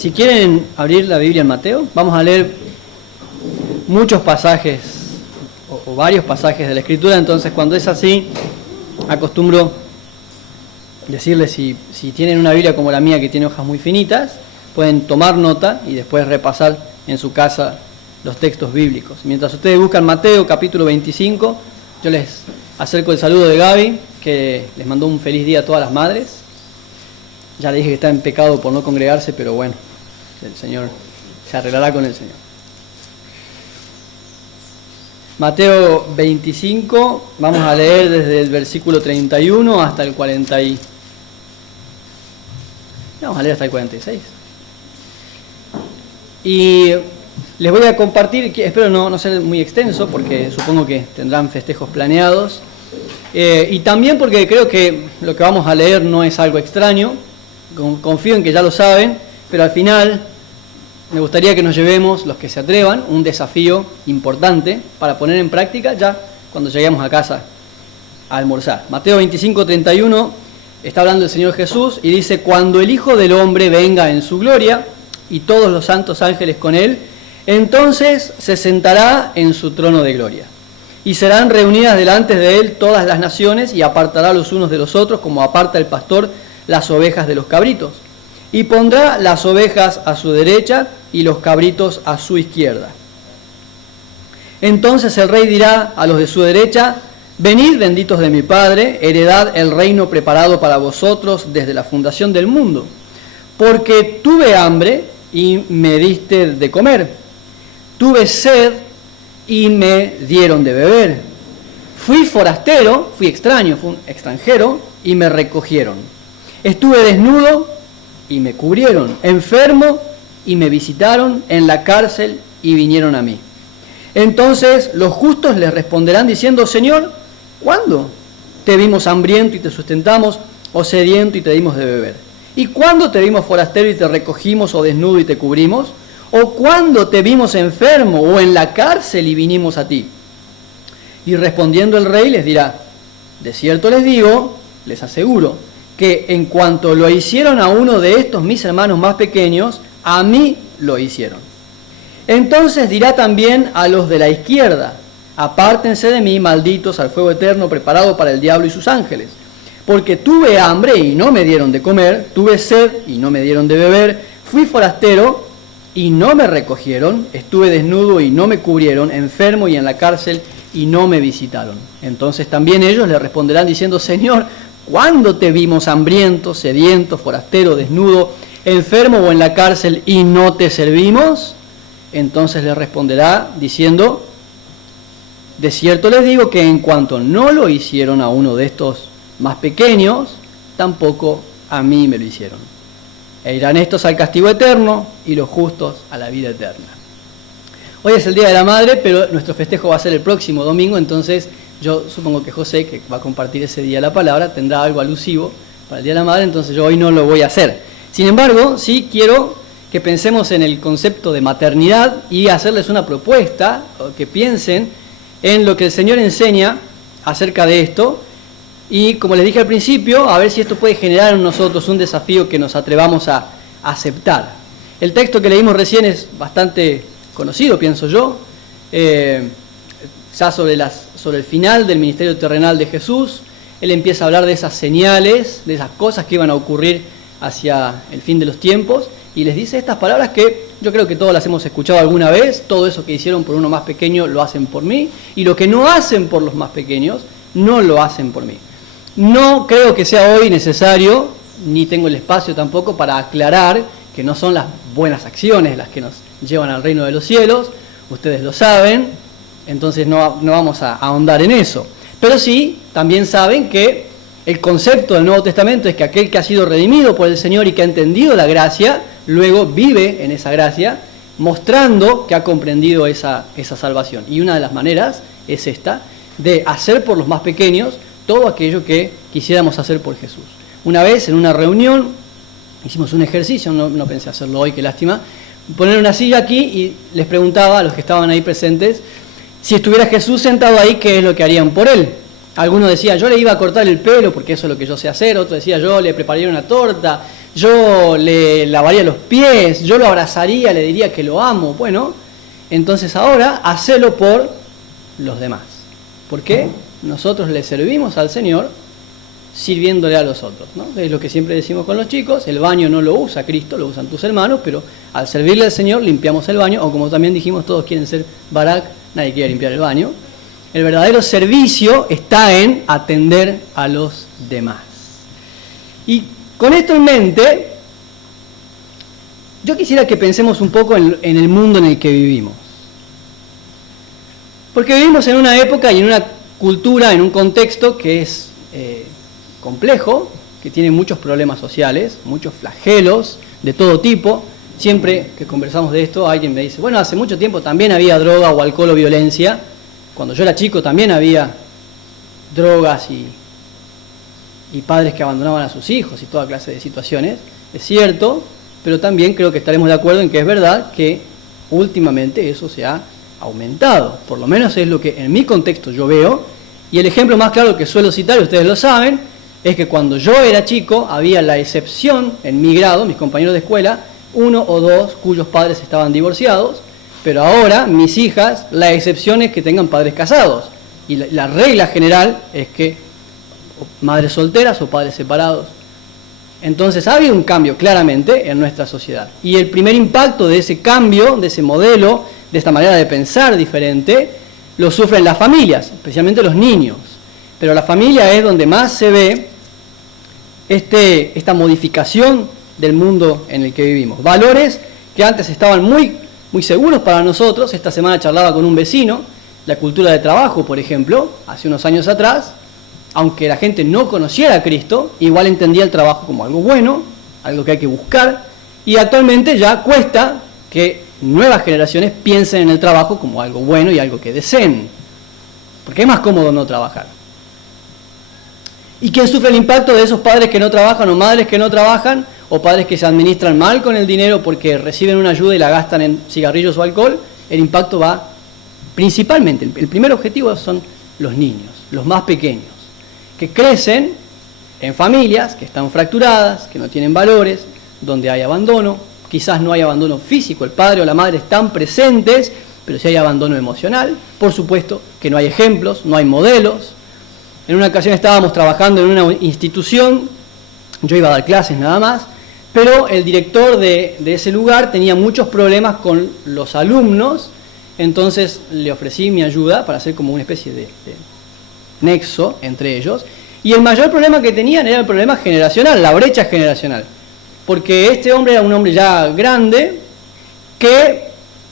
Si quieren abrir la Biblia en Mateo, vamos a leer muchos pasajes o varios pasajes de la Escritura. Entonces, cuando es así, acostumbro decirles si tienen una Biblia como la mía que tiene hojas muy finitas, pueden tomar nota y después repasar en su casa los textos bíblicos. Mientras ustedes buscan Mateo capítulo 25, yo les acerco el saludo de Gaby, que les mandó un feliz día a todas las madres. Ya le dije que está en pecado por no congregarse, pero bueno, el Señor se arreglará con el Señor. Mateo 25, vamos a leer desde el versículo 31 hasta el 40 vamos a leer hasta el 46. Y les voy a compartir, espero no ser muy extenso, porque supongo que tendrán festejos planeados, y también porque creo que lo que vamos a leer no es algo extraño. Confío en que ya lo saben, pero al final me gustaría que nos llevemos, los que se atrevan, un desafío importante para poner en práctica ya cuando lleguemos a casa a almorzar. Mateo 25, 31 está hablando el Señor Jesús y dice: cuando el Hijo del Hombre venga en su gloria y todos los santos ángeles con él, entonces se sentará en su trono de gloria. Y serán reunidas delante de él todas las naciones, y apartará los unos de los otros, como aparta el pastor las ovejas de los cabritos. Y pondrá las ovejas a su derecha y los cabritos a su izquierda. Entonces el rey dirá a los de su derecha: venid, benditos de mi Padre, heredad el reino preparado para vosotros desde la fundación del mundo. Porque tuve hambre y me diste de comer. Tuve sed y me dieron de beber. Fui forastero, fui extraño, fui un extranjero, y me recogieron. Estuve desnudo y me cubrieron, enfermo y me visitaron, en la cárcel y vinieron a mí. Entonces los justos les responderán diciendo: Señor, ¿cuándo te vimos hambriento y te sustentamos, o sediento y te dimos de beber? ¿Y cuándo te vimos forastero y te recogimos, o desnudo y te cubrimos? ¿O cuándo te vimos enfermo o en la cárcel y vinimos a ti? Y respondiendo el rey les dirá: de cierto les digo, les aseguro, que en cuanto lo hicieron a uno de estos mis hermanos más pequeños, a mí lo hicieron. Entonces dirá también a los de la izquierda: apártense de mí, malditos, al fuego eterno preparado para el diablo y sus ángeles. Porque tuve hambre y no me dieron de comer, tuve sed y no me dieron de beber, fui forastero y no me recogieron, estuve desnudo y no me cubrieron, enfermo y en la cárcel y no me visitaron. Entonces también ellos le responderán diciendo: Señor, ¿cuándo te vimos hambriento, sediento, forastero, desnudo, enfermo o en la cárcel y no te servimos? Entonces le responderá diciendo: de cierto les digo que en cuanto no lo hicieron a uno de estos más pequeños, tampoco a mí me lo hicieron. E irán estos al castigo eterno y los justos a la vida eterna. Hoy es el Día de la Madre, pero nuestro festejo va a ser el próximo domingo, entonces yo supongo que José, que va a compartir ese día la palabra, tendrá algo alusivo para el Día de la Madre, entonces yo hoy no lo voy a hacer. Sin embargo, sí quiero que pensemos en el concepto de maternidad y hacerles una propuesta, o que piensen en lo que el Señor enseña acerca de esto. Y como les dije al principio, a ver si esto puede generar en nosotros un desafío que nos atrevamos a aceptar. El texto que leímos recién es bastante conocido, pienso yo, ya sobre el final del ministerio terrenal de Jesús. Él empieza a hablar de esas señales, de esas cosas que iban a ocurrir hacia el fin de los tiempos, y les dice estas palabras que yo creo que todos las hemos escuchado alguna vez: todo eso que hicieron por uno más pequeño lo hacen por mí, y lo que no hacen por los más pequeños no lo hacen por mí. No creo que sea hoy necesario, ni tengo el espacio tampoco para aclarar que no son las buenas acciones las que nos llevan al reino de los cielos. Ustedes lo saben, entonces no vamos a ahondar en eso. Pero sí, también saben que el concepto del Nuevo Testamento es que aquel que ha sido redimido por el Señor y que ha entendido la gracia, luego vive en esa gracia, mostrando que ha comprendido esa salvación. Y una de las maneras es esta, de hacer por los más pequeños todo aquello que quisiéramos hacer por Jesús. Una vez en una reunión hicimos un ejercicio, no pensé hacerlo hoy, qué lástima, poner una silla aquí y les preguntaba a los que estaban ahí presentes: si estuviera Jesús sentado ahí, ¿qué es lo que harían por él? Algunos decían: yo le iba a cortar el pelo porque eso es lo que yo sé hacer. Otro decía: yo le prepararía una torta. yo le lavaría los pies, yo lo abrazaría, le diría que lo amo. Bueno, entonces ahora hacelo por los demás. ¿Por qué? Nosotros le servimos al Señor sirviéndole a los otros, ¿no? Es lo que siempre decimos con los chicos, el baño no lo usa Cristo, lo usan tus hermanos, pero al servirle al Señor limpiamos el baño, o como también dijimos, todos quieren ser Barak, nadie quiere limpiar el baño. El verdadero servicio está en atender a los demás. Y con esto en mente, yo quisiera que pensemos un poco en el mundo en el que vivimos. Porque vivimos en una época y en una cultura, en un contexto que es complejo, que tiene muchos problemas sociales, muchos flagelos de todo tipo. Siempre que conversamos de esto, alguien me dice, bueno, hace mucho tiempo también había droga o alcohol o violencia. Cuando yo era chico también había drogas y padres que abandonaban a sus hijos y toda clase de situaciones. Es cierto, pero también creo que estaremos de acuerdo en que es verdad que últimamente eso se ha aumentado. Por lo menos es lo que en mi contexto yo veo. Y el ejemplo más claro que suelo citar, y ustedes lo saben, es que cuando yo era chico había la excepción en mi grado, mis compañeros de escuela, 1 o 2 cuyos padres estaban divorciados, pero ahora mis hijas, la excepción es que tengan padres casados. Y la regla general es que madres solteras o padres separados. Entonces ha habido un cambio claramente en nuestra sociedad. Y el primer impacto de ese cambio, de ese modelo, de esta manera de pensar diferente, lo sufren las familias, especialmente los niños. Pero la familia es donde más se ve esta modificación del mundo en el que vivimos. Valores que antes estaban muy seguros para nosotros. Esta semana charlaba con un vecino, la cultura de trabajo, por ejemplo, hace unos años atrás, aunque la gente no conociera a Cristo, igual entendía el trabajo como algo bueno, algo que hay que buscar, y actualmente ya cuesta que nuevas generaciones piensen en el trabajo como algo bueno y algo que deseen, porque es más cómodo no trabajar. ¿Y quién sufre el impacto de esos padres que no trabajan o madres que no trabajan o padres que se administran mal con el dinero porque reciben una ayuda y la gastan en cigarrillos o alcohol? El impacto va principalmente, el primer objetivo son los niños, los más pequeños, que crecen en familias que están fracturadas, que no tienen valores, donde hay abandono. Quizás no hay abandono físico, el padre o la madre están presentes, pero sí hay abandono emocional. Por supuesto que no hay ejemplos, no hay modelos. En una ocasión estábamos trabajando en una institución, yo iba a dar clases nada más, pero el director de ese lugar tenía muchos problemas con los alumnos, entonces le ofrecí mi ayuda para hacer como una especie de nexo entre ellos. Y el mayor problema que tenían era el problema generacional, la brecha generacional. Porque este hombre era un hombre ya grande que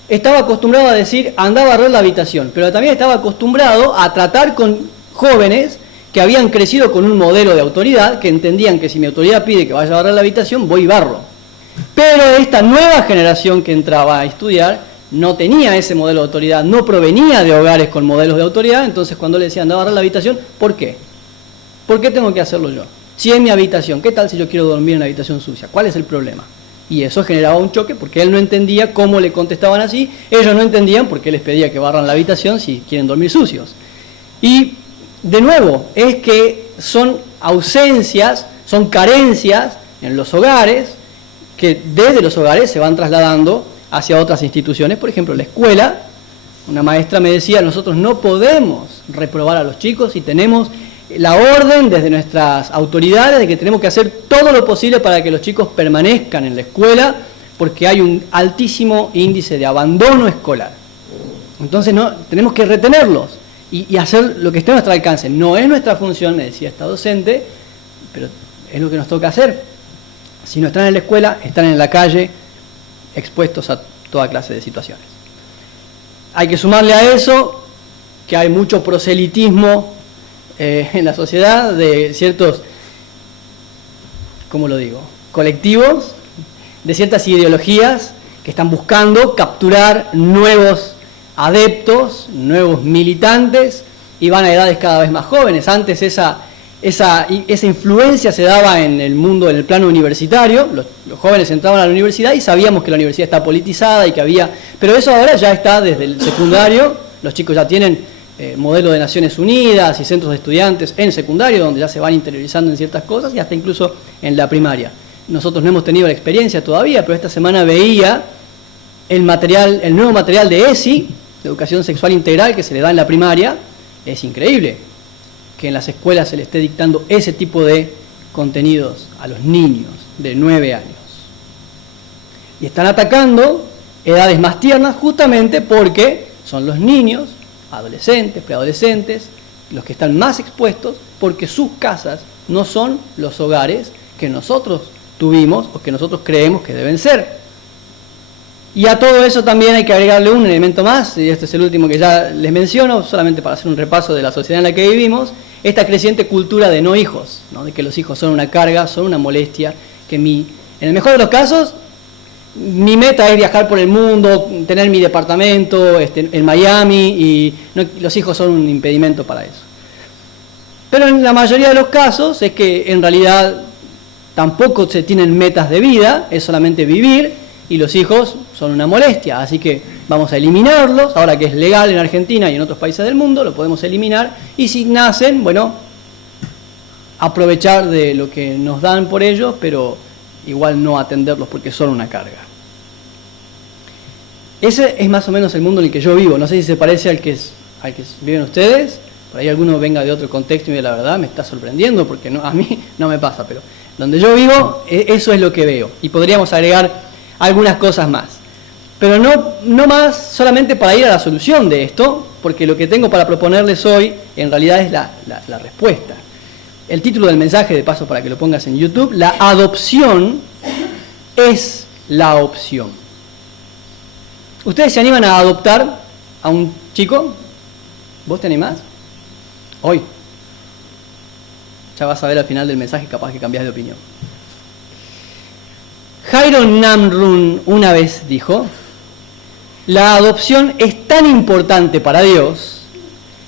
estaba acostumbrado a decir, anda a barrer la habitación, pero también estaba acostumbrado a tratar con jóvenes que habían crecido con un modelo de autoridad, que entendían que si mi autoridad pide que vaya a barrer la habitación, voy y barro. Pero esta nueva generación que entraba a estudiar no tenía ese modelo de autoridad, no provenía de hogares con modelos de autoridad, entonces cuando le decían, anda a barrer la habitación, ¿por qué? ¿Por qué tengo que hacerlo yo? Si es mi habitación, ¿qué tal si yo quiero dormir en la habitación sucia? ¿Cuál es el problema? Y eso generaba un choque porque él no entendía cómo le contestaban así, ellos no entendían por qué les pedía que barran la habitación si quieren dormir sucios. Y de nuevo, es que son ausencias, son carencias en los hogares que desde los hogares se van trasladando hacia otras instituciones, por ejemplo la escuela. Una maestra me decía, nosotros no podemos reprobar a los chicos y tenemos la orden desde nuestras autoridades de que tenemos que hacer todo lo posible para que los chicos permanezcan en la escuela porque hay un altísimo índice de abandono escolar. Entonces tenemos que retenerlos y hacer lo que esté a nuestro alcance. No es nuestra función, me decía esta docente, pero es lo que nos toca hacer. Si no están en la escuela, están en la calle expuestos a toda clase de situaciones. Hay que sumarle a eso que hay mucho proselitismo en la sociedad de ciertos, ¿cómo lo digo?, colectivos, de ciertas ideologías que están buscando capturar nuevos adeptos, nuevos militantes, y van a edades cada vez más jóvenes. Antes esa influencia se daba en el mundo, en el plano universitario. Los jóvenes entraban a la universidad y sabíamos que la universidad está politizada y que había, pero eso ahora ya está desde el secundario. Los chicos ya tienen modelo de Naciones Unidas y centros de estudiantes en secundario, donde ya se van interiorizando en ciertas cosas, y hasta incluso en la primaria. nosotros no hemos tenido la experiencia todavía, pero esta semana veía el nuevo material de ESI, de Educación Sexual Integral, que se le da en la primaria. Es increíble que en las escuelas se le esté dictando ese tipo de contenidos a los niños de 9 años. Y están atacando edades más tiernas justamente porque son los niños, adolescentes, preadolescentes, los que están más expuestos, porque sus casas no son los hogares que nosotros tuvimos o que nosotros creemos que deben ser. Y a todo eso también hay que agregarle un elemento más, y este es el último que ya les menciono, solamente para hacer un repaso de la sociedad en la que vivimos, esta creciente cultura de no hijos, ¿no? De que los hijos son una carga, son una molestia, que en el mejor de los casos, mi meta es viajar por el mundo, tener mi departamento en Miami, y los hijos son un impedimento para eso. Pero en la mayoría de los casos es que en realidad tampoco se tienen metas de vida, es solamente vivir, y los hijos son una molestia, así que vamos a eliminarlos, ahora que es legal en Argentina y en otros países del mundo, lo podemos eliminar, y si nacen, bueno, aprovechar de lo que nos dan por ellos, pero igual no atenderlos porque son una carga. Ese es más o menos el mundo en el que yo vivo, no sé si se parece al que viven ustedes, por ahí alguno venga de otro contexto y la verdad me está sorprendiendo, porque a mí no me pasa, pero donde yo vivo, eso es lo que veo, y podríamos agregar algunas cosas más. Pero no más solamente para ir a la solución de esto, porque lo que tengo para proponerles hoy en realidad es la respuesta. El título del mensaje, de paso para que lo pongas en YouTube, la adopción es la opción. ¿Ustedes se animan a adoptar a un chico? ¿Vos te animás? Hoy. Ya vas a ver al final del mensaje, capaz que cambiás de opinión. Jairo Namrun una vez dijo: la adopción es tan importante para Dios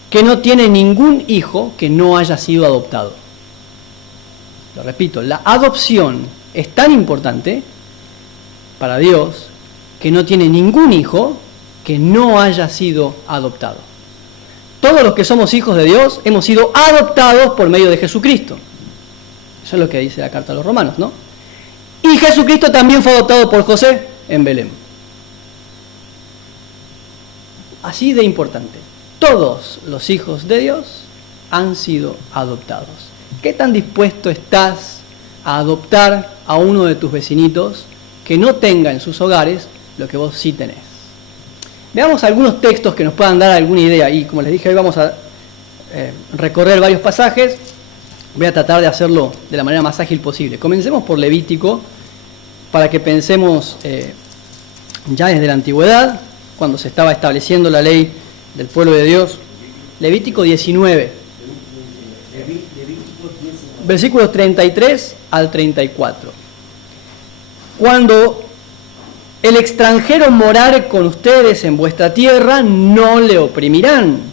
que no tiene ningún hijo que no haya sido adoptado. Lo repito, la adopción es tan importante para Dios que no tiene ningún hijo que no haya sido adoptado. Todos los que somos hijos de Dios hemos sido adoptados por medio de Jesucristo. Eso es lo que dice la carta a los Romanos, ¿no? Y Jesucristo también fue adoptado por José en Belén. Así de importante. Todos los hijos de Dios han sido adoptados. ¿Qué tan dispuesto estás a adoptar a uno de tus vecinitos que no tenga en sus hogares lo que vos sí tenés? Veamos algunos textos que nos puedan dar alguna idea. Y como les dije, hoy vamos a recorrer varios pasajes. Voy a tratar de hacerlo de la manera más ágil posible. Comencemos por Levítico, para que pensemos ya desde la antigüedad, cuando se estaba estableciendo la ley del pueblo de Dios. Levítico 19, versículos 33 al 34. Cuando el extranjero morare con ustedes en vuestra tierra, no le oprimirán.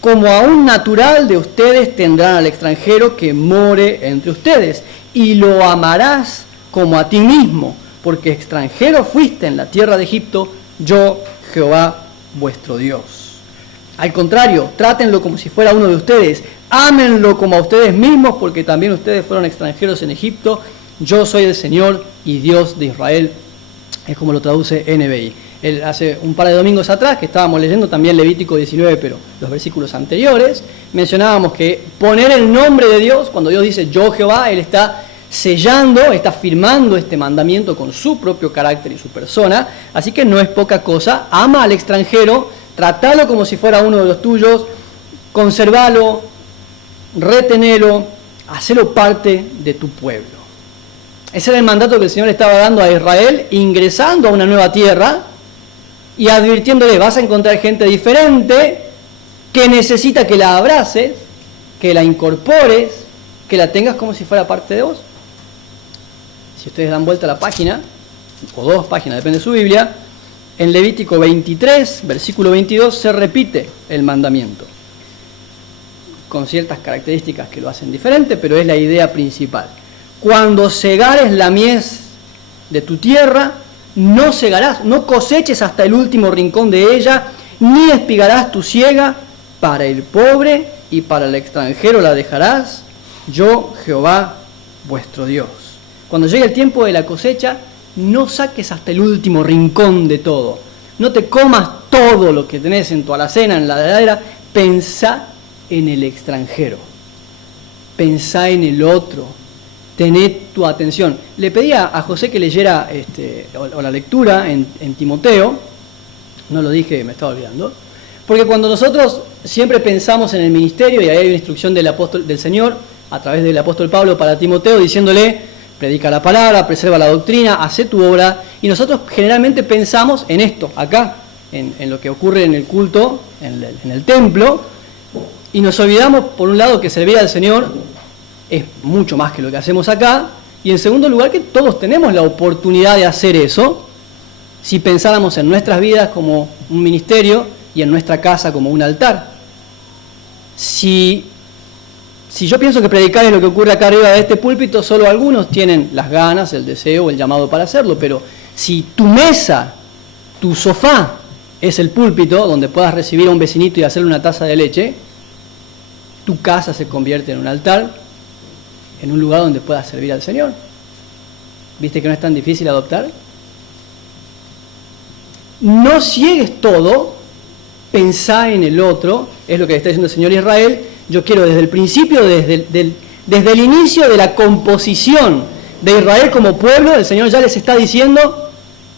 Como a un natural de ustedes tendrán al extranjero que more entre ustedes, y lo amarás como a ti mismo, porque extranjero fuiste en la tierra de Egipto, yo, Jehová, vuestro Dios. Al contrario, trátenlo como si fuera uno de ustedes, ámenlo como a ustedes mismos, porque también ustedes fueron extranjeros en Egipto, yo soy el Señor y Dios de Israel, es como lo traduce NBI. Hace un par de domingos atrás, que estábamos leyendo también Levítico 19, pero los versículos anteriores, mencionábamos que poner el nombre de Dios, cuando Dios dice yo Jehová, Él está sellando, está firmando este mandamiento con su propio carácter y su persona, así que no es poca cosa. Ama al extranjero, tratalo como si fuera uno de los tuyos, conservalo, retenelo, hacelo parte de tu pueblo. Ese era el mandato que el Señor estaba dando a Israel, ingresando a una nueva tierra, y advirtiéndole, vas a encontrar gente diferente que necesita que la abraces, que la incorpores, que la tengas como si fuera parte de vos. Si ustedes dan vuelta a la página, o 2 páginas, depende de su Biblia, en Levítico 23, versículo 22, se repite el mandamiento, con ciertas características que lo hacen diferente, pero es la idea principal. Cuando segares la mies de tu tierra, no segarás, no coseches hasta el último rincón de ella, ni espigarás tu siega, para el pobre y para el extranjero la dejarás, yo Jehová vuestro Dios. Cuando llegue el tiempo de la cosecha, no saques hasta el último rincón de todo. No te comas todo lo que tenés en tu alacena, en la heladera. Pensá en el extranjero. Pensá en el otro. Tené tu atención. Le pedí a José que leyera o la lectura en Timoteo. No lo dije, me estaba olvidando. Porque cuando nosotros siempre pensamos en el ministerio, y ahí hay una instrucción del Señor, a través del apóstol Pablo para Timoteo, diciéndole: predica la palabra, preserva la doctrina, hace tu obra. Y nosotros generalmente pensamos en esto, acá, en lo que ocurre en el culto, en el templo, y nos olvidamos, por un lado, que servir al Señor es mucho más que lo que hacemos acá, y en segundo lugar, que todos tenemos la oportunidad de hacer eso, si pensáramos en nuestras vidas como un ministerio y en nuestra casa como un altar. Si yo pienso que predicar es lo que ocurre acá arriba de este púlpito, solo algunos tienen las ganas, el deseo, el llamado para hacerlo, pero si tu mesa, tu sofá, es el púlpito donde puedas recibir a un vecinito y hacerle una taza de leche, tu casa se convierte en un altar, en un lugar donde puedas servir al Señor. ¿Viste que no es tan difícil adoptar? No ciegues todo, pensá en el otro, es lo que le está diciendo el Señor a Israel. Yo quiero desde el principio, desde el inicio de la composición de Israel como pueblo, el Señor ya les está diciendo: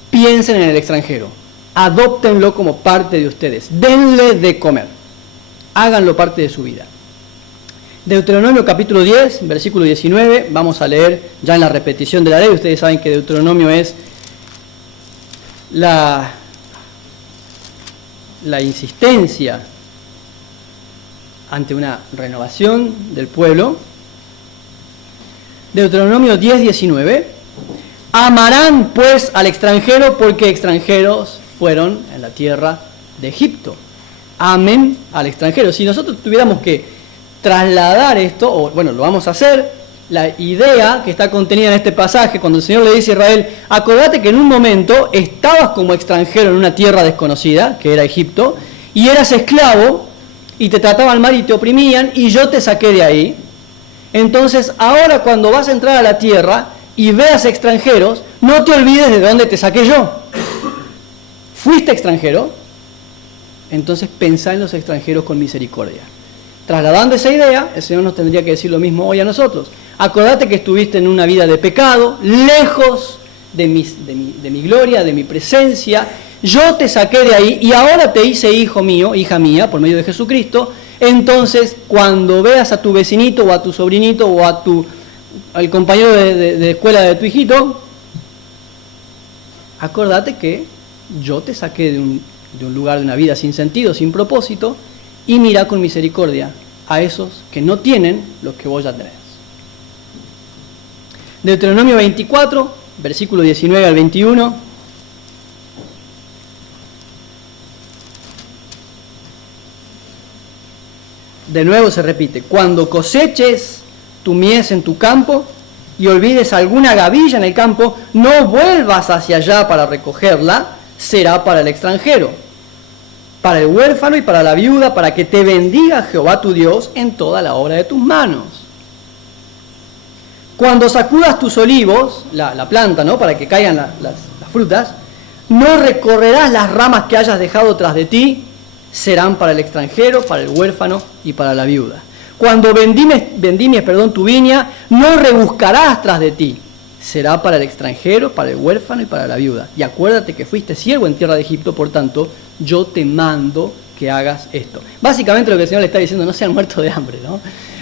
piensen en el extranjero, adóptenlo como parte de ustedes, denle de comer, háganlo parte de su vida. Deuteronomio capítulo 10, versículo 19, vamos a leer ya en la repetición de la ley. Ustedes saben que Deuteronomio es la insistencia ante una renovación del pueblo. Deuteronomio 10, 19. Amarán pues al extranjero, porque extranjeros fueron en la tierra de Egipto. Amen al extranjero. Si nosotros tuviéramos que trasladar esto, o bueno, lo vamos a hacer, la idea que está contenida en este pasaje, cuando el Señor le dice a Israel: acordate que en un momento estabas como extranjero en una tierra desconocida, que era Egipto, y eras esclavo, y te trataban mal y te oprimían, y yo te saqué de ahí. Entonces, ahora cuando vas a entrar a la tierra y veas extranjeros, no te olvides de dónde te saqué yo. ¿Fuiste extranjero? Entonces pensá en los extranjeros con misericordia. Trasladando esa idea, el Señor nos tendría que decir lo mismo hoy a nosotros. Acordate que estuviste en una vida de pecado, lejos de mi gloria, de mi presencia. Yo te saqué de ahí y ahora te hice hijo mío, hija mía, por medio de Jesucristo. Entonces, cuando veas a tu vecinito o a tu sobrinito o al compañero de escuela de tu hijito, acordate que yo te saqué de un lugar de una vida sin sentido, sin propósito, y mira con misericordia a esos que no tienen lo que vos ya tenés. Deuteronomio 24, versículo 19 al 21. De nuevo se repite: cuando coseches tu mies en tu campo y olvides alguna gavilla en el campo, no vuelvas hacia allá para recogerla, será para el extranjero, para el huérfano y para la viuda, para que te bendiga Jehová tu Dios en toda la obra de tus manos. Cuando sacudas tus olivos, la planta, ¿no?, para que caigan las frutas, no recorrerás las ramas que hayas dejado tras de ti, serán para el extranjero, para el huérfano y para la viuda. Cuando vendimies tu viña, no rebuscarás tras de ti, será para el extranjero, para el huérfano y para la viuda. Y acuérdate que fuiste siervo en tierra de Egipto, por tanto, yo te mando que hagas esto. Básicamente lo que el Señor le está diciendo: no sean muertos de hambre, ¿no?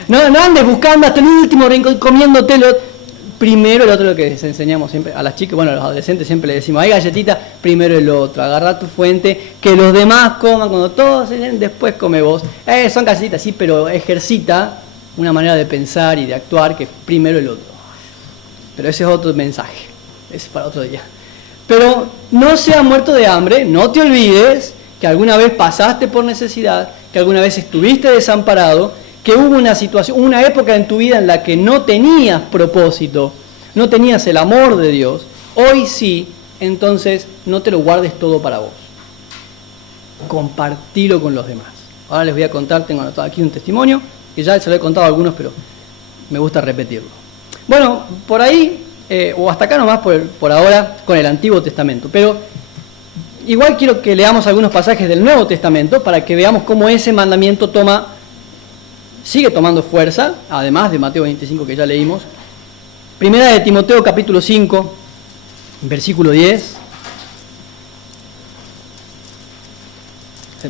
No andes buscando hasta el último rincón, comiéndotelo. Primero el otro, lo que les enseñamos siempre a las chicas, bueno, a los adolescentes siempre les decimos: hay galletita, primero el otro, agarra tu fuente, que los demás coman, cuando todos se llenen, después come vos. Son galletitas, sí, pero ejercita una manera de pensar y de actuar que primero el otro. Pero ese es otro mensaje, ese es para otro día. Pero no seas muerto de hambre, no te olvides que alguna vez pasaste por necesidad, que alguna vez estuviste desamparado, que hubo una situación, una época en tu vida en la que no tenías propósito, no tenías el amor de Dios. Hoy sí, entonces no te lo guardes todo para vos. Compartilo con los demás. Ahora les voy a contar, tengo anotado aquí un testimonio, que ya se lo he contado a algunos, pero me gusta repetirlo. Bueno, por ahí o hasta acá nomás por ahora, con el Antiguo Testamento. Pero igual quiero que leamos algunos pasajes del Nuevo Testamento para que veamos cómo ese mandamiento sigue tomando fuerza, además de Mateo 25 que ya leímos. Primera de Timoteo capítulo 5, versículo 10.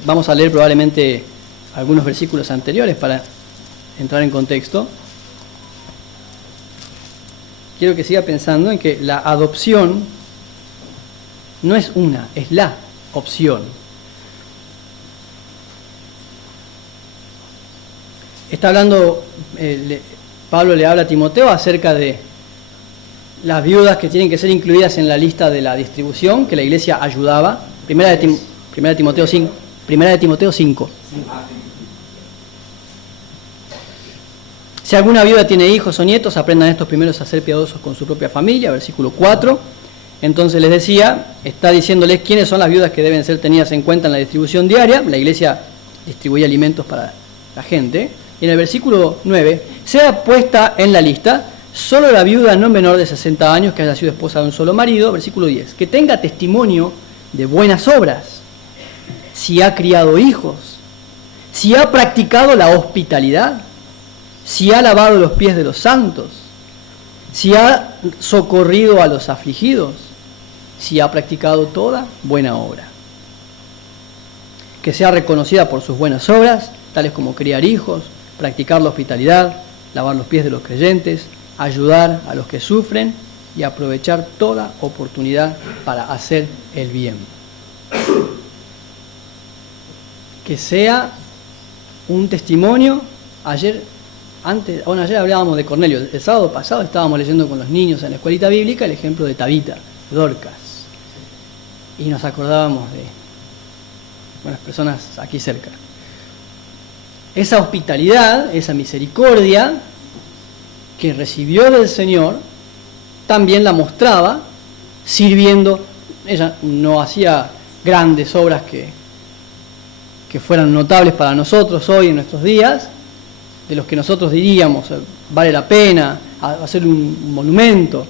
Vamos a leer probablemente algunos versículos anteriores para entrar en contexto. Quiero que siga pensando en que la adopción no es es la opción. Está hablando, Pablo le habla a Timoteo acerca de las viudas que tienen que ser incluidas en la lista de la distribución que la iglesia ayudaba. Primera de Timoteo 5. Si alguna viuda tiene hijos o nietos, aprendan estos primeros a ser piadosos con su propia familia, versículo 4. Entonces les decía, está diciéndoles quiénes son las viudas que deben ser tenidas en cuenta en la distribución diaria. La iglesia distribuía alimentos para la gente. Y en el versículo 9, sea puesta en la lista solo la viuda no menor de 60 años que haya sido esposa de un solo marido. Versículo 10, que tenga testimonio de buenas obras, si ha criado hijos, si ha practicado la hospitalidad, si ha lavado los pies de los santos, si ha socorrido a los afligidos, si ha practicado toda buena obra. Que sea reconocida por sus buenas obras, tales como criar hijos, practicar la hospitalidad, lavar los pies de los creyentes, ayudar a los que sufren y aprovechar toda oportunidad para hacer el bien. Que sea un testimonio. Ayer hablábamos de Cornelio. El sábado pasado estábamos leyendo con los niños en la escuelita bíblica el ejemplo de Tabita, Dorcas. Y nos acordábamos de buenas personas aquí cerca. Esa hospitalidad, esa misericordia que recibió del Señor, también la mostraba sirviendo. Ella no hacía grandes obras que fueran notables para nosotros hoy en nuestros días, de los que nosotros diríamos, vale la pena hacer un monumento.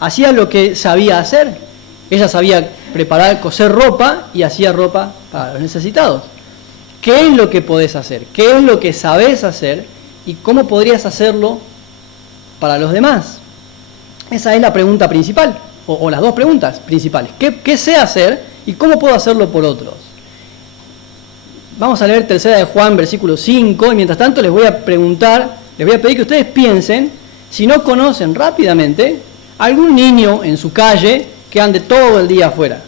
Hacía lo que sabía hacer. Ella sabía preparar, coser ropa y hacía ropa para los necesitados. ¿Qué es lo que podés hacer? ¿Qué es lo que sabés hacer? ¿Y cómo podrías hacerlo para los demás? Esa es la pregunta principal, o las dos preguntas principales. ¿Qué sé hacer y cómo puedo hacerlo por otros? Vamos a leer 3 de Juan, versículo 5, y mientras tanto les voy a pedir que ustedes piensen, si no conocen rápidamente, algún niño en su calle que ande todo el día afuera.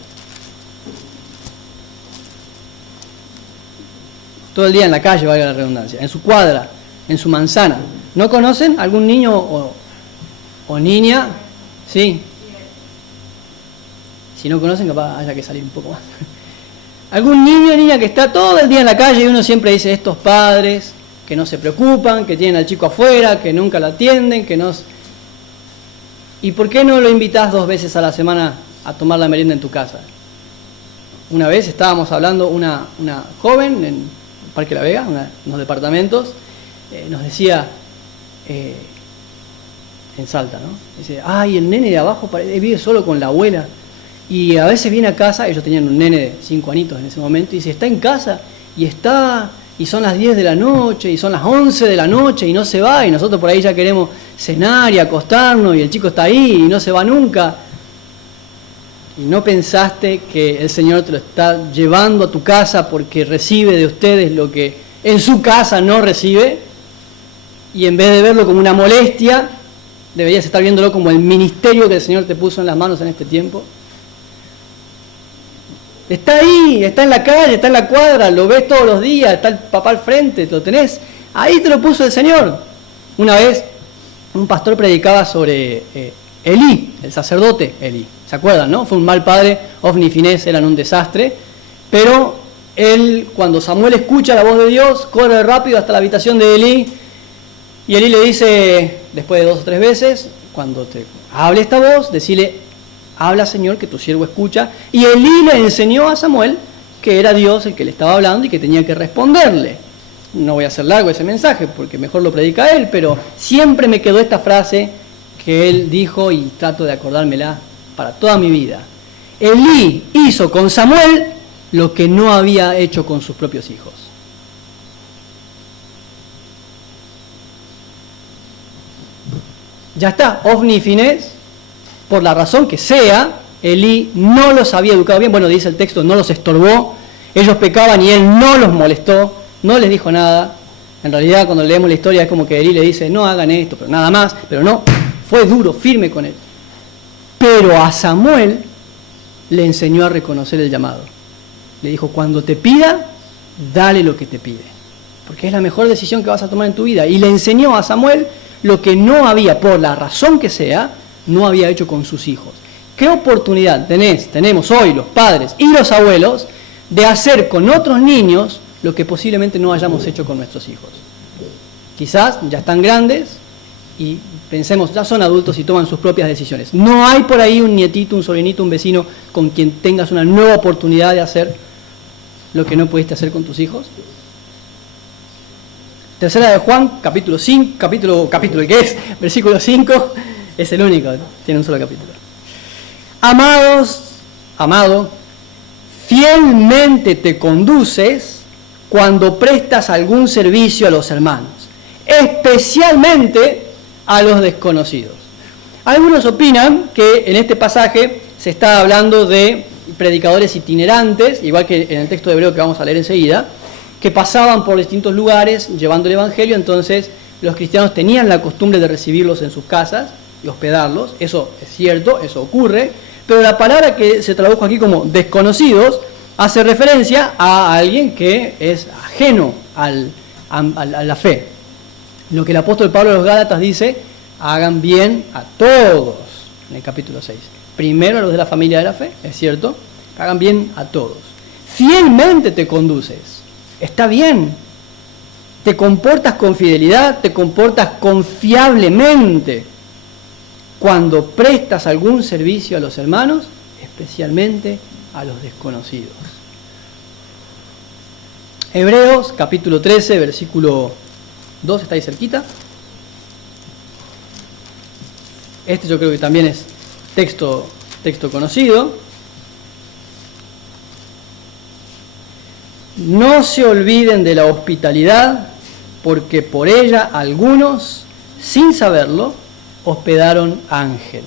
Todo el día en la calle, valga la redundancia, en su cuadra, en su manzana. ¿No conocen algún niño o niña? Sí. Si no conocen, capaz haya que salir un poco más. Algún niño o niña que está todo el día en la calle y uno siempre dice, estos padres que no se preocupan, que tienen al chico afuera, que nunca lo atienden, que no... ¿Y por qué no lo invitás 2 veces a la semana a tomar la merienda en tu casa? Una vez estábamos hablando, una joven en Parque La Vega, unos departamentos, nos decía, en Salta, ¿no? Dice, ay, el nene de abajo vive solo con la abuela. Y a veces viene a casa, ellos tenían un nene de 5 añitos en ese momento, y dice, está en casa, y son las 10 de la noche, y son las 11 de la noche, y no se va, y nosotros por ahí ya queremos cenar y acostarnos, y el chico está ahí, y no se va nunca. Y no pensaste que el Señor te lo está llevando a tu casa porque recibe de ustedes lo que en su casa no recibe, y en vez de verlo como una molestia, deberías estar viéndolo como el ministerio que el Señor te puso en las manos en este tiempo. Está ahí, está en la calle, está en la cuadra, lo ves todos los días, está el papá al frente, lo tenés, ahí te lo puso el Señor. Una vez un pastor predicaba sobre Elí, el sacerdote Elí, ¿se acuerdan, no? Fue un mal padre, Ofni y Finés eran un desastre, pero él, cuando Samuel escucha la voz de Dios, corre rápido hasta la habitación de Elí, y Elí le dice, después de 2 o 3 veces, cuando te hable esta voz, decile, habla, Señor, que tu siervo escucha. Y Elí le enseñó a Samuel que era Dios el que le estaba hablando y que tenía que responderle. No voy a hacer largo ese mensaje porque mejor lo predica él, pero siempre me quedó esta frase que él dijo, y trato de acordármela para toda mi vida. Elí hizo con Samuel lo que no había hecho con sus propios hijos. Ya está, Ofni y Finés, por la razón que sea, Elí no los había educado bien. Bueno, dice el texto, no los estorbó. Ellos pecaban y él no los molestó, no les dijo nada. En realidad, cuando leemos la historia, es como que Elí le dice, no hagan esto, pero nada más. Pero no, fue duro, firme con él. Pero a Samuel le enseñó a reconocer el llamado. Le dijo, cuando te pida, dale lo que te pide. Porque es la mejor decisión que vas a tomar en tu vida. Y le enseñó a Samuel lo que no había, por la razón que sea, no había hecho con sus hijos. ¿Qué oportunidad tenemos hoy los padres y los abuelos de hacer con otros niños lo que posiblemente no hayamos hecho con nuestros hijos? Quizás ya están grandes y pensemos, ya son adultos y toman sus propias decisiones. No hay por ahí un nietito, un sobrinito, un vecino con quien tengas una nueva oportunidad de hacer lo que no pudiste hacer con tus hijos. Tercera de Juan, capítulo 5, capítulo que es, versículo 5, es el único, tiene un solo capítulo. Amado, fielmente te conduces cuando prestas algún servicio a los hermanos, especialmente a los desconocidos. Algunos opinan que en este pasaje se está hablando de predicadores itinerantes, igual que en el texto de hebreo que vamos a leer enseguida, que pasaban por distintos lugares llevando el evangelio. Entonces los cristianos tenían la costumbre de recibirlos en sus casas y hospedarlos. Eso es cierto, eso ocurre, pero la palabra que se tradujo aquí como desconocidos hace referencia a alguien que es ajeno a la fe. Lo que el apóstol Pablo a los Gálatas dice, hagan bien a todos, en el capítulo 6. Primero a los de la familia de la fe, es cierto, hagan bien a todos. Fielmente te conduces, está bien, te comportas con fidelidad, te comportas confiablemente cuando prestas algún servicio a los hermanos, especialmente a los desconocidos. Hebreos capítulo 13, versículo 2, está ahí cerquita. Este yo creo que también es texto conocido. No se olviden de la hospitalidad, porque por ella algunos, sin saberlo, hospedaron ángeles.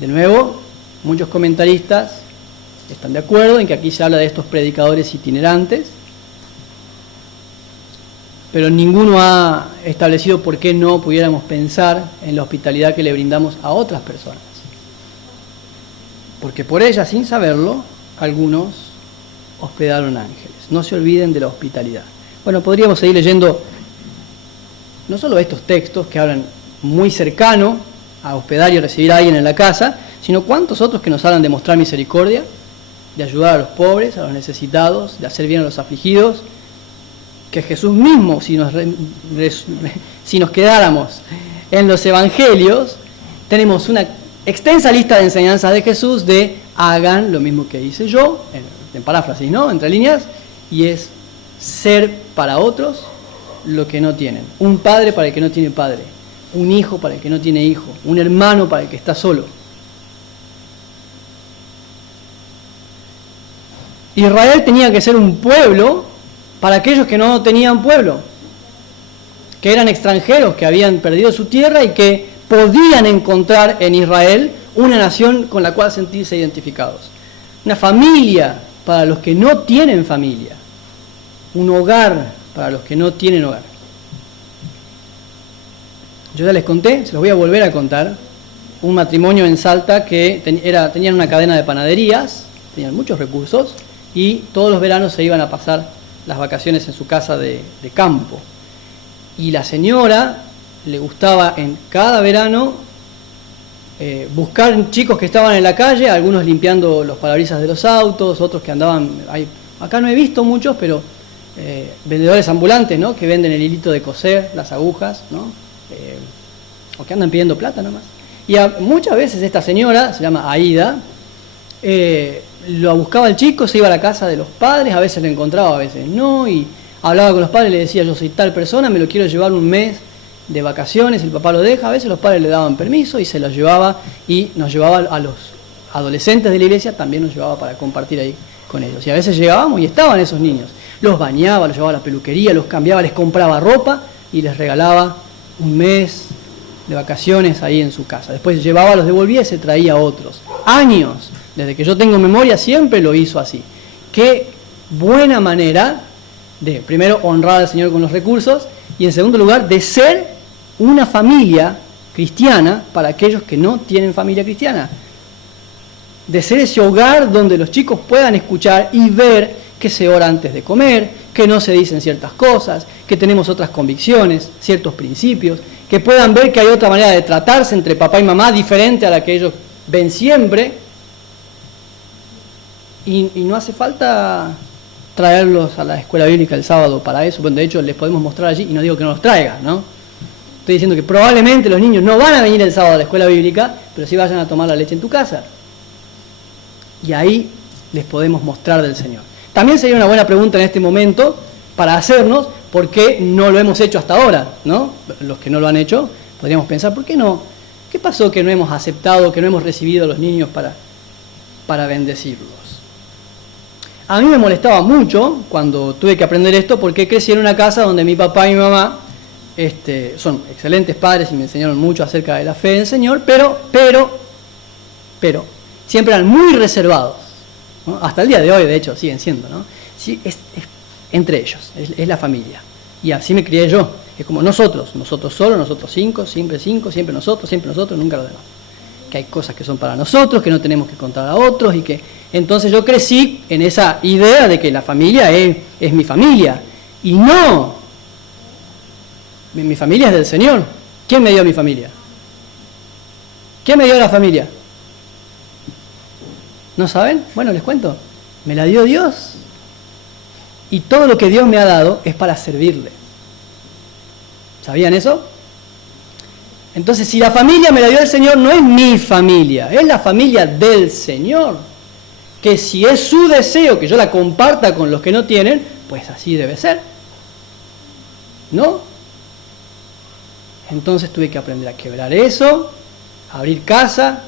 De nuevo, muchos comentaristas están de acuerdo en que aquí se habla de estos predicadores itinerantes, pero ninguno ha establecido por qué no pudiéramos pensar en la hospitalidad que le brindamos a otras personas. Porque por ella, sin saberlo, algunos hospedaron ángeles. No se olviden de la hospitalidad. Bueno, podríamos seguir leyendo no solo estos textos que hablan muy cercano a hospedar y recibir a alguien en la casa, sino cuántos otros que nos hablan de mostrar misericordia, de ayudar a los pobres, a los necesitados, de hacer bien a los afligidos, que Jesús mismo, si nos quedáramos en los evangelios, tenemos una extensa lista de enseñanzas de Jesús de hagan lo mismo que hice yo, en paráfrasis, ¿no? Entre líneas, y es ser para otros lo que no tienen. Un padre para el que no tiene padre, un hijo para el que no tiene hijo, un hermano para el que está solo. Israel tenía que ser un pueblo para aquellos que no tenían pueblo, que eran extranjeros, que habían perdido su tierra y que podían encontrar en Israel una nación con la cual sentirse identificados. Una familia para los que no tienen familia. Un hogar para los que no tienen hogar. Yo ya les conté, se los voy a volver a contar, un matrimonio en Salta que tenían una cadena de panaderías, tenían muchos recursos y todos los veranos se iban a pasar las vacaciones en su casa de campo. Y la señora le gustaba en cada verano buscar chicos que estaban en la calle, algunos limpiando los parabrisas de los autos, otros que andaban, acá no he visto muchos, pero vendedores ambulantes, ¿no? Que venden el hilito de coser, las agujas, ¿no? O que andan pidiendo plata nomás. Y muchas veces esta señora, se llama Aida, lo buscaba el chico, se iba a la casa de los padres, a veces lo encontraba, a veces no, y hablaba con los padres, le decía, yo soy tal persona, me lo quiero llevar un mes de vacaciones, el papá lo deja, a veces los padres le daban permiso y se los llevaba y nos llevaba a los adolescentes de la iglesia, también nos llevaba para compartir ahí con ellos. Y a veces llegábamos y estaban esos niños. Los bañaba, los llevaba a la peluquería, los cambiaba, les compraba ropa y les regalaba un mes de vacaciones ahí en su casa. Después llevaba, los devolvía y se traía otros. Años, desde que yo tengo memoria, siempre lo hizo así. Qué buena manera de, primero, honrar al Señor con los recursos y, en segundo lugar, de ser una familia cristiana para aquellos que no tienen familia cristiana. De ser ese hogar donde los chicos puedan escuchar y ver que se ora antes de comer, que no se dicen ciertas cosas, que tenemos otras convicciones, ciertos principios, que puedan ver que hay otra manera de tratarse entre papá y mamá diferente a la que ellos ven siempre. Y no hace falta traerlos a la escuela bíblica el sábado para eso. Bueno, de hecho, les podemos mostrar allí, y no digo que no los traigan, ¿no? Estoy diciendo que probablemente los niños no van a venir el sábado a la escuela bíblica, pero sí vayan a tomar la leche en tu casa. Y ahí les podemos mostrar del Señor. También sería una buena pregunta en este momento para hacernos por qué no lo hemos hecho hasta ahora, ¿no? Los que no lo han hecho, podríamos pensar, ¿por qué no? ¿Qué pasó que no hemos aceptado, que no hemos recibido a los niños para bendecirlos? A mí me molestaba mucho cuando tuve que aprender esto porque crecí en una casa donde mi papá y mi mamá son excelentes padres y me enseñaron mucho acerca de la fe del Señor, pero siempre eran muy reservados, ¿no? Hasta el día de hoy, de hecho, siguen siendo, ¿no? Sí, es entre ellos, es la familia. Y así me crié yo. Es como nosotros solos, nosotros cinco, siempre nosotros, nunca los demás. Que hay cosas que son para nosotros, que no tenemos que contar a otros, y que entonces yo crecí en esa idea de que la familia es mi familia. Y no, mi familia es del Señor. ¿Quién me dio mi familia? ¿Quién me dio la familia? ¿No saben? Bueno, les cuento. Me la dio Dios. Y todo lo que Dios me ha dado es para servirle. ¿Sabían eso? Entonces, si la familia me la dio el Señor, no es mi familia, es la familia del Señor. Que si es su deseo que yo la comparta con los que no tienen, pues así debe ser. ¿No? Entonces tuve que aprender a quebrar eso, a abrir casa.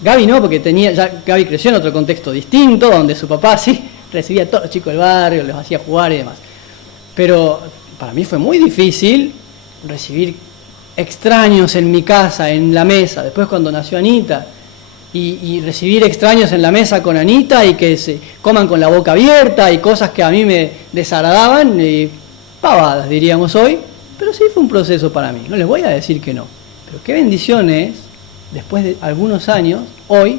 Gaby no, porque Gaby creció en otro contexto distinto, donde su papá sí recibía a todos los chicos del barrio, los hacía jugar y demás. Pero para mí fue muy difícil recibir extraños en mi casa, en la mesa. Después cuando nació Anita, y recibir extraños en la mesa con Anita y que se coman con la boca abierta y cosas que a mí me desagradaban, pavadas diríamos hoy, pero sí fue un proceso para mí. No les voy a decir que no, pero qué bendición es, después de algunos años, hoy,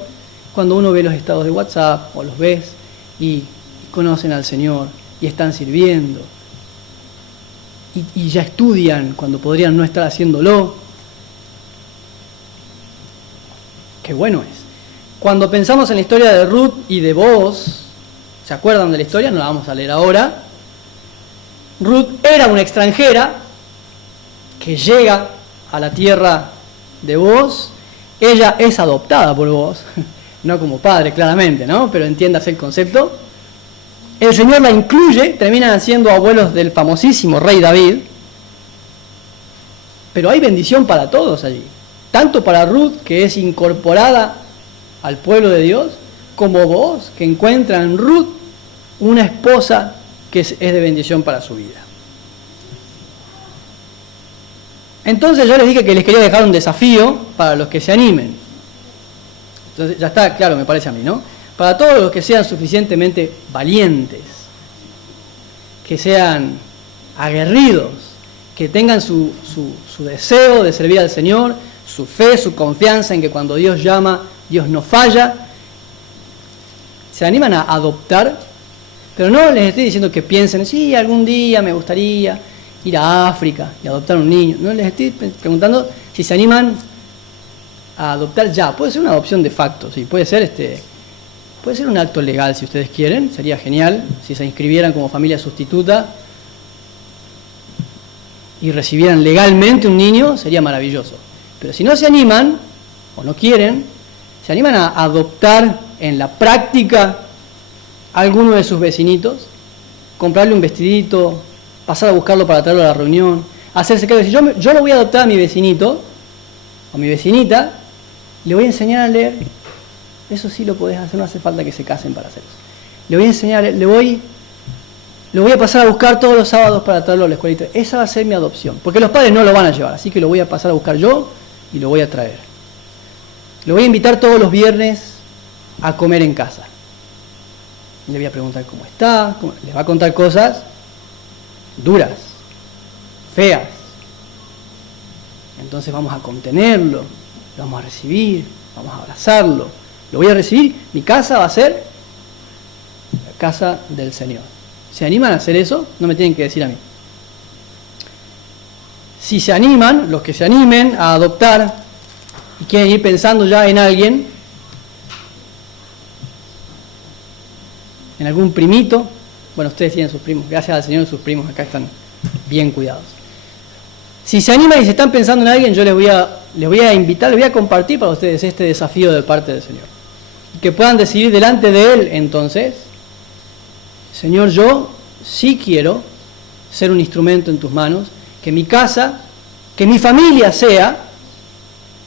cuando uno ve los estados de WhatsApp o los ves y conocen al Señor y están sirviendo y ya estudian cuando podrían no estar haciéndolo. Qué bueno es. Cuando pensamos en la historia de Ruth y de Boaz, ¿se acuerdan de la historia? No la vamos a leer ahora. Ruth era una extranjera que llega a la tierra de Boaz. Ella es adoptada por Boaz, no como padre claramente, ¿no? Pero entiéndase el concepto. El Señor la incluye, terminan siendo abuelos del famosísimo rey David. Pero hay bendición para todos allí. Tanto para Ruth, que es incorporada al pueblo de Dios, como Boaz, que encuentra en Ruth una esposa que es de bendición para su vida. Entonces yo les dije que les quería dejar un desafío para los que se animen. Entonces ya está claro, me parece a mí, ¿no? Para todos los que sean suficientemente valientes, que sean aguerridos, que tengan su deseo de servir al Señor, su fe, su confianza en que cuando Dios llama, Dios no falla, se animan a adoptar, pero no les estoy diciendo que piensen, sí, algún día me gustaría ir a África y adoptar un niño. No les estoy preguntando si se animan a adoptar ya. Puede ser una adopción de facto, sí, puede ser un acto legal si ustedes quieren, sería genial si se inscribieran como familia sustituta y recibieran legalmente un niño, sería maravilloso. Pero si no se animan o no quieren, se animan a adoptar en la práctica a alguno de sus vecinitos, comprarle un vestidito, pasar a buscarlo para traerlo a la reunión, hacerse cargo. Si yo lo voy a adoptar a mi vecinito, o mi vecinita, le voy a enseñar a leer. Eso sí lo podés hacer, no hace falta que se casen para hacer eso. Le voy a enseñar, lo voy a pasar a buscar todos los sábados para traerlo a la escuelita. Esa va a ser mi adopción, porque los padres no lo van a llevar, así que lo voy a pasar a buscar yo y lo voy a traer. Lo voy a invitar todos los viernes a comer en casa. Le voy a preguntar cómo está, les va a contar cosas duras, feas. Entonces vamos a contenerlo, lo vamos a recibir, vamos a abrazarlo. Lo voy a recibir, mi casa va a ser la casa del Señor. ¿Se animan a hacer eso? No me tienen que decir a mí. Si se animan, los que se animen a adoptar y quieren ir pensando ya en alguien, en algún primito, bueno, ustedes tienen sus primos, gracias al Señor sus primos acá están bien cuidados. Si se animan y se están pensando en alguien, yo les voy a invitar, les voy a compartir para ustedes este desafío de parte del Señor. Y que puedan decidir delante de Él entonces, Señor, yo sí quiero ser un instrumento en tus manos, que mi casa, que mi familia sea,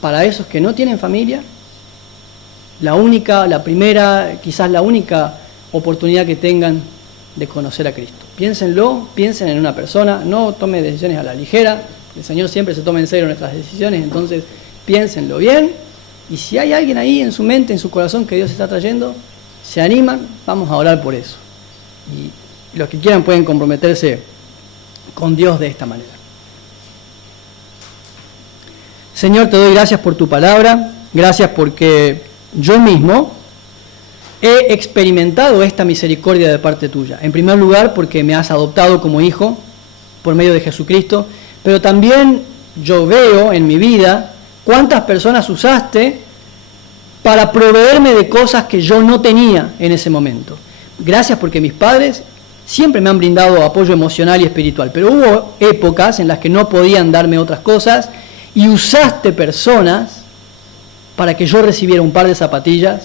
para esos que no tienen familia, la primera, quizás la única oportunidad que tengan de conocer a Cristo. Piénsenlo, piensen en una persona, no tomen decisiones a la ligera, el Señor siempre se toma en serio nuestras decisiones, entonces piénsenlo bien, y si hay alguien ahí en su mente, en su corazón que Dios está trayendo, se animan, vamos a orar por eso. Y los que quieran pueden comprometerse con Dios de esta manera. Señor, te doy gracias por tu palabra, gracias porque yo mismo he experimentado esta misericordia de parte tuya. En primer lugar, porque me has adoptado como hijo por medio de Jesucristo, pero también yo veo en mi vida cuántas personas usaste para proveerme de cosas que yo no tenía en ese momento. Gracias porque mis padres siempre me han brindado apoyo emocional y espiritual, pero hubo épocas en las que no podían darme otras cosas y usaste personas para que yo recibiera un par de zapatillas,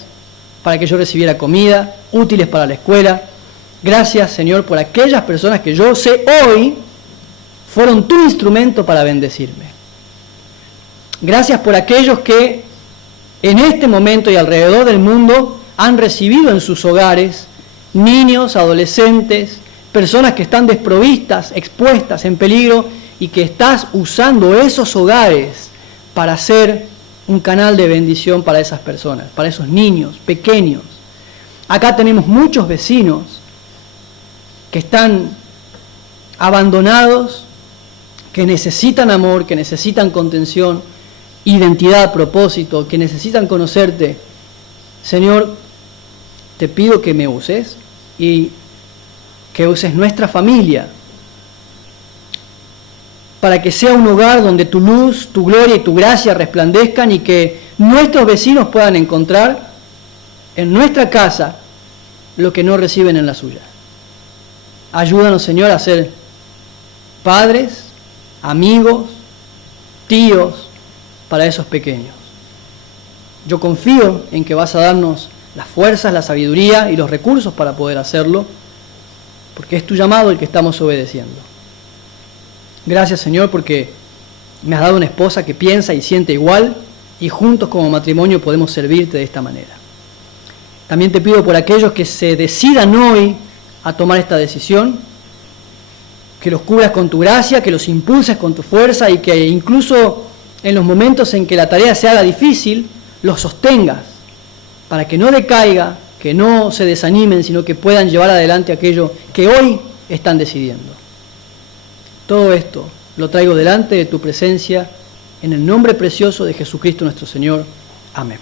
para que yo recibiera comida, útiles para la escuela. Gracias, Señor, por aquellas personas que yo sé hoy fueron tu instrumento para bendecirme. Gracias por aquellos que en este momento y alrededor del mundo han recibido en sus hogares niños, adolescentes, personas que están desprovistas, expuestas, en peligro, y que estás usando esos hogares para ser un canal de bendición para esas personas, para esos niños pequeños. Acá tenemos muchos vecinos que están abandonados, que necesitan amor, que necesitan contención, identidad, propósito, que necesitan conocerte. Señor, te pido que me uses y que uses nuestra familia para que sea un hogar donde tu luz, tu gloria y tu gracia resplandezcan y que nuestros vecinos puedan encontrar en nuestra casa lo que no reciben en la suya. Ayúdanos, Señor, a ser padres, amigos, tíos para esos pequeños. Yo confío en que vas a darnos las fuerzas, la sabiduría y los recursos para poder hacerlo, porque es tu llamado el que estamos obedeciendo. Gracias, Señor, porque me has dado una esposa que piensa y siente igual y juntos como matrimonio podemos servirte de esta manera. También te pido por aquellos que se decidan hoy a tomar esta decisión, que los cubras con tu gracia, que los impulses con tu fuerza y que incluso en los momentos en que la tarea se haga difícil, los sostengas para que no decaiga, que no se desanimen, sino que puedan llevar adelante aquello que hoy están decidiendo. Todo esto lo traigo delante de tu presencia en el nombre precioso de Jesucristo nuestro Señor. Amén.